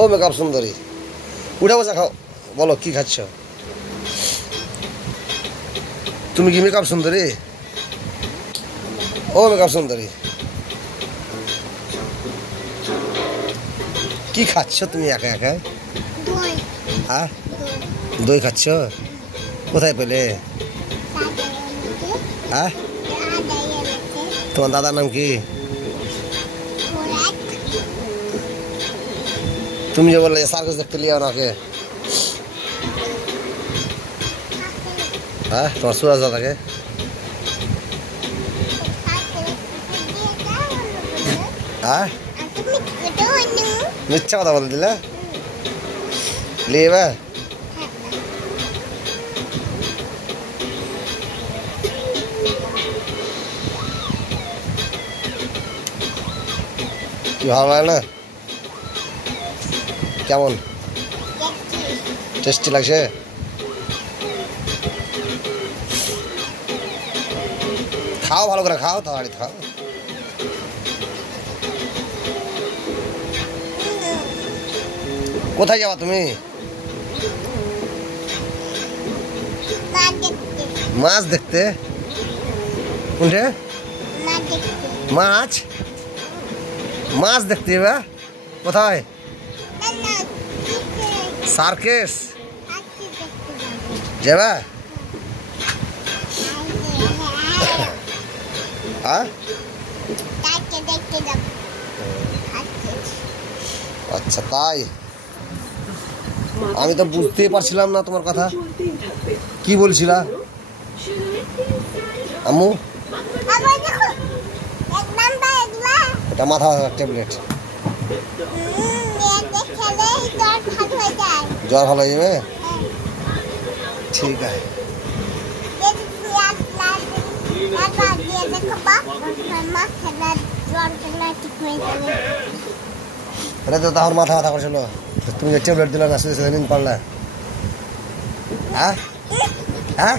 ও makeup সুন্দরী, উঠে বসে খাও, বলো কি খাচ্ছ? তুমি কি মেকআপ সুন্দরী? ও মেকআপ সুন্দরী, কি খাচ্ছ তুমি একা একা? হ্যাঁ, দই খাচ্ছ? কোথায় পেলে? হ্যাঁ, তোমার দাদার নাম কি? তুমি যে বললে সার্কাস দেখতে লিয়ে ওনাকে, হ্যাঁ তোমার সুরাজ দাদাকে। হ্যাঁ, মিথ্যা কথা বলে দিলে লিয়ে। কি ভালো লাগে না? কেমন টেস্টি লাগছে? খাও, ভালো করে খাও, তাড়াতাড়ি খাও। কোথায় যাওয়া তুমি? মাছ দেখতে? কোনটা মাছ? মাছ দেখতে যাবে? কোথায়? সার্কেস যাবে? হ্যাঁ, আচ্ছা তাই। আমি তো বুঝতেই পারছিলাম না তোমার কথা, কি বলছিলা আম্মু? এটা মাথা ট্যাবলেট, জ্বর ভালো হয়ে যাবে। ঠিক আছে, এটা তো তাহলে মাথা ব্যথা করছিল, তুমি যে ট্যাবলেট দিলে না শুধু নিন পারলে। হ্যাঁ হ্যাঁ,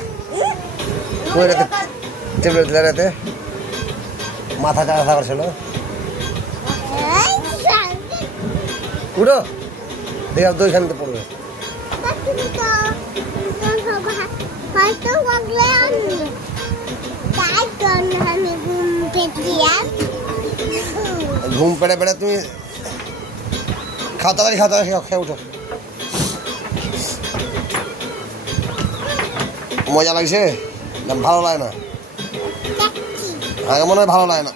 ওই রাতে ট্যাবলেট দিলে রাতে মাথা ব্যথা করছিল। উঠো, দেখো তো ওইখানে তো পড়বে। ঘুম পেড়ে পেড়ে তুমি খাও, তাড়াতাড়ি খাও, তাড়াতাড়ি খেয়ে উঠো। মজা লাগছে না? ভালো লাগে না? আগে মনে হয় ভালো লাগে না,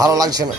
ভালো লাগছে না।